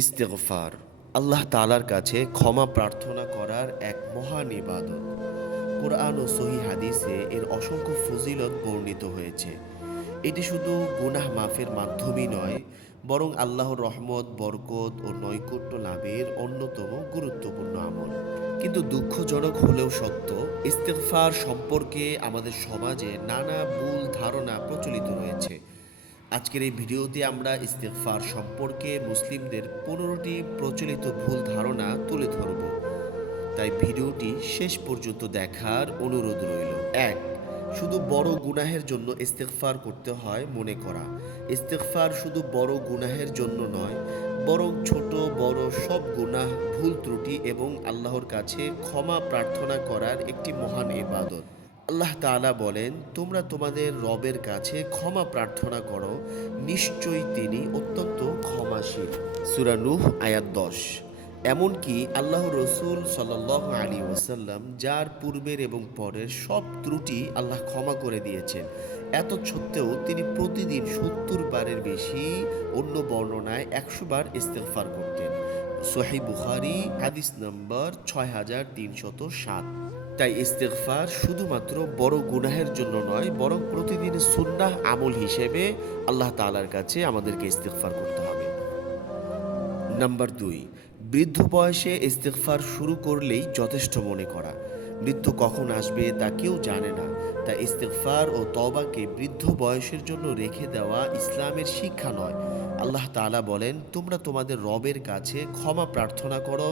ইস্তেগফার আল্লাহ তাআলার কাছে ক্ষমা প্রার্থনা করার এক মহান ইবাদত। কুরআন ও সহিহ হাদিসে এর অসংখ্য ফজিলত বর্ণিত হয়েছে। এটি শুধু গুনাহ মাফের মাধ্যমই নয়, বরং আল্লাহর রহমত, বরকত ও নৈকট্য লাভের অন্যতম গুরুত্বপূর্ণ আমল। কিন্তু দুঃখজনক হলেও সত্য, ইস্তেগফার সম্পর্কে আমাদের সমাজে নানা ভুল ধারণা প্রচলিত রয়েছে। আজকের এই ভিডিওতে আমরা ইস্তেগফার সম্পর্কে মুসলিমদের 15টি প্রচলিত ভুল ধারণা তুলে ধরব। তাই ভিডিওটি শেষ পর্যন্ত দেখার অনুরোধ রইল। 1. শুধু বড় গুনাহের জন্য ইস্তেগফার করতে হয় মনে করা। ইস্তেগফার শুধু বড় গুনাহের জন্য নয়, বরং ছোট বড় সব গুনাহ, ভুল ত্রুটি এবং আল্লাহর কাছে ক্ষমা প্রার্থনা করার একটি মহান ইবাদত। আল্লাহ তাআলা বলেন, তোমরা তোমাদের রবের কাছে ক্ষমা প্রার্থনা করো, নিশ্চয়ই তিনি অত্যন্ত ক্ষমাশীল। সূরা নূহ আয়াত 10। এমনকি আল্লাহ রসুল সাল্লাল্লাহু আলাইহি ওয়াসাল্লাম যার পূর্বের এবং পরের সব ত্রুটি আল্লাহ ক্ষমা করে দিয়েছেন, এত সত্ত্বেও তিনি প্রতিদিন 70 বারের বেশি, অন্য বর্ণনায় 100 বার ইস্তেগফার করতেন। সহিহ বুখারী হাদিস নম্বর 6307। তাই ইস্তেগফার শুধুমাত্র বড় গুনাহের জন্য নয়, বরং প্রতিদিনের সুন্নাহ আমল হিসেবে আল্লাহ তাআলার কাছে আমাদেরকে ইস্তেগফার করতে হবে। নাম্বার 2, বৃদ্ধ বয়সে ইস্তেগফার শুরু করলেই যথেষ্ট মনে করা। মৃত্যু কখন আসবে তা কেউ জানে না, তাই ইস্তেগফার ও তওবাকে বৃদ্ধ বয়সের জন্য রেখে দেওয়া ইসলামের শিক্ষা নয়। আল্লাহ তাআলা বলেন, তোমরা তোমাদের রবের কাছে ক্ষমা প্রার্থনা করো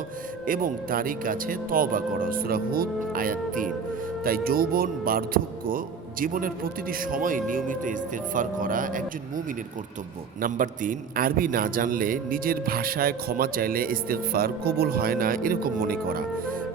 এবং তারই কাছে তওবা করো। সূরা হুদ আয়াত 3। তাই যৌবন, বার্ধক্য, জীবনের প্রতিটি সময়ে নিয়মিত ইস্তেগফার করা একজন মুমিনের কর্তব্য। নাম্বার 3, আরবি না জানলে নিজের ভাষায় ক্ষমা চাইলে ইস্তেগফার কবুল হয় না এরকম মনে করা।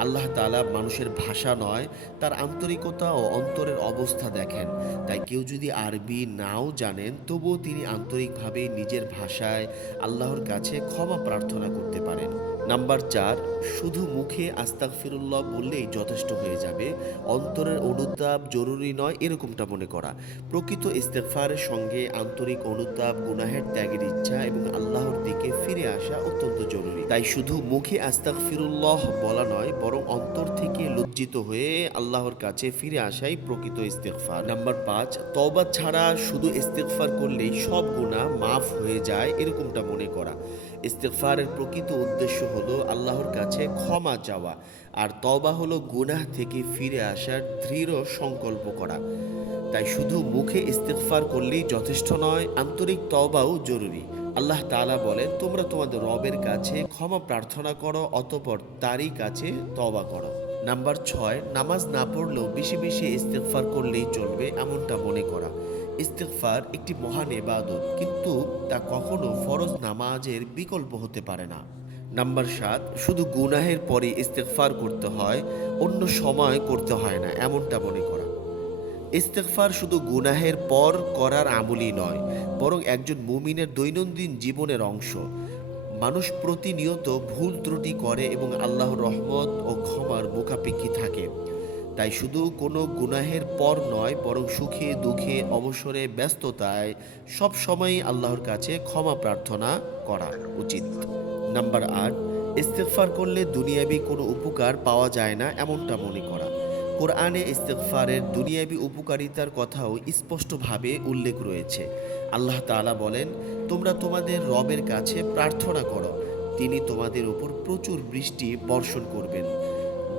আল্লাহ তাআলা মানুষের ভাষা নয়, তার আন্তরিকতা ও অন্তরের অবস্থা দেখেন। তাই কেউ যদি আরবি নাও জানেন, তবুও তিনি আন্তরিকভাবে নিজের ভাষায় আল্লাহর কাছে ক্ষমা প্রার্থনা করতে পারেন। নাম্বার 4, শুধু মুখে আস্তাগফিরুল্লাহ বললেই যথেষ্ট হয়ে যাবে, অন্তরের অনুতাপ জরুরি নয় এরকমটা মনে করা। প্রকৃত ইস্তেগফারের সঙ্গে আন্তরিক অনুতাপ, গুনাহের ত্যাগের ইচ্ছা এবং আল্লাহর দিকে ফিরে আসা অত্যন্ত জরুরি। তাই শুধু মুখে আস্তাগফিরুল্লাহ বলা নয়, বরং অন্তর থেকে লজ্জিত হয়ে আল্লাহর কাছে ফিরে আসাই প্রকৃত ইস্তেগফার। নাম্বার 5, তওবা ছাড়া শুধু ইস্তেগফার করলেই সব গুনাহ মাফ হয়ে যায় এরকমটা মনে করা। ইস্তেগফারের প্রকৃত উদ্দেশ্য হলো আল্লাহর কাছে ক্ষমা চাওয়া, আর তওবা হলো গুনাহ থেকে ফিরে আসার দৃঢ় সংকল্প করা। তাই শুধু মুখে ইস্তেগফার করলেই যথেষ্ট নয়, আন্তরিক তওবাও জরুরি। আল্লাহ তাআলা বলেন, তোমরা তোমাদের রবের কাছে ক্ষমা প্রার্থনা করো, অতঃপর তারই কাছে তওবা করো। নাম্বার 6, নামাজ না পড়লেও বেশি বেশি ইস্তেগফার করলেই চলবে এমনটা মনে করা। ইস্তেগফার একটি মহান ইবাদত, কিন্তু তা কখনো ফরজ নামাজের বিকল্প হতে পারে না। নাম্বার 7, শুধু গুনাহের পরে ইস্তেগফার করতে হয়, অন্য সময় করতে হয় না এমনটা মনে করা। ইস্তেগফার শুধু গুনাহের পর করার আমলই নয়, বরং একজন মুমিনের দৈনন্দিন জীবনের অংশ। মানুষ প্রতিনিয়ত ভুল ত্রুটি করে এবং আল্লাহর রহমত ও ক্ষমার মুখাপেক্ষী থাকে। তাই শুধু কোনো গুনাহের পর নয়, বরং সুখে দুঃখে, অবসরে, ব্যস্ততায় সব সময়ই আল্লাহর কাছে ক্ষমা প্রার্থনা করা উচিত। নাম্বার 8, ইস্তেগফার করলে দুনিয়াবি কোনো উপকার পাওয়া যায় না এমনটা মনে করা। কোরআনে ইস্তেগফারের দুনিয়াবি উপকারিতার কথাও স্পষ্টভাবে উল্লেখ রয়েছে। আল্লাহ তাআলা বলেন, তোমরা তোমাদের রবের কাছে প্রার্থনা করো, তিনি তোমাদের উপর প্রচুর বৃষ্টি বর্ষণ করবেন,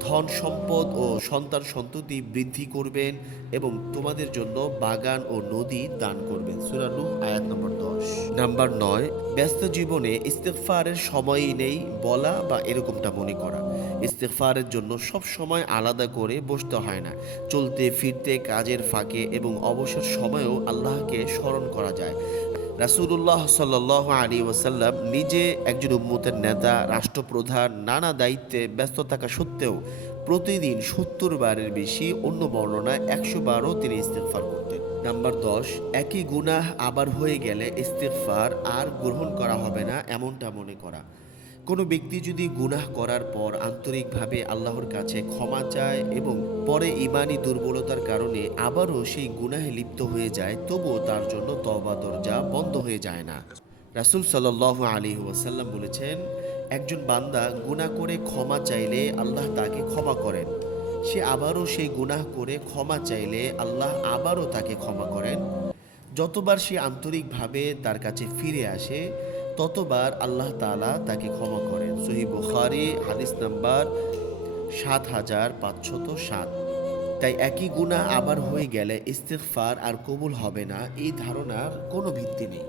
ধন সম্পদ ও সন্তান সন্ততি বৃদ্ধি করবেন এবং তোমাদের জন্য বাগান ও নদী দান করবেন। সূরা নূহ আয়াত নম্বর 10। নাম্বার 9, ব্যস্ত জীবনে ইস্তেগফারের সময়ই নেই বলা বা এরকমটা মনে করা। ইস্তেগফারের জন্য সব সময় আলাদা করে বসতে হয় না। চলতে ফিরতে, কাজের ফাঁকে এবং অবসর সময়েও আল্লাহকে স্মরণ করা যায়। রাসূলুল্লাহ সাল্লাল্লাহু আলাইহি ওয়াসাল্লাম নিজে একজন উম্মতের নেতা, রাষ্ট্রপ্রধান, নানা দায়িত্বে ব্যস্ত থাকা সত্ত্বেও প্রতিদিন 70 বারের বেশি, অন্য বর্ণনায় 100 বারও তিনি ইস্তেগফার করতেন। নাম্বার 10, একই গুনাহ আবার হয়ে গেলে ইস্তেগফার আর গ্রহণ করা হবে না এমনটা মনে করা। কোনো ব্যক্তি যদি গুনাহ করার পর আন্তরিকভাবে আল্লাহর কাছে ক্ষমা চায় এবং পরে ঈমানি দুর্বলতার কারণে আবারও সেই গুনাহে লিপ্ত হয়ে যায়, তবুও তার জন্য তওবা দরজা বন্ধ হয়ে যায় না। রাসূল সাল্লাল্লাহু আলাইহি ওয়াসাল্লাম বলেছেন, একজন বান্দা গুনাহ করে ক্ষমা চাইলে আল্লাহ তাকে ক্ষমা করেন। সে আবারও সেই গুনাহ করে ক্ষমা চাইলে আল্লাহ আবারও তাকে ক্ষমা করেন। যতবার সে আন্তরিকভাবে তার কাছে ফিরে আসে, ততবার আল্লাহ তাআলা তাকে ক্ষমা করেন। সহিহ বুখারী হাদিস নাম্বার ৭৫০৭। তাই একই গুনাহ আবার হয়ে গেলে ইস্তিগফার আর কবুল হবে না, এই ধারণার কোনো ভিত্তি নেই।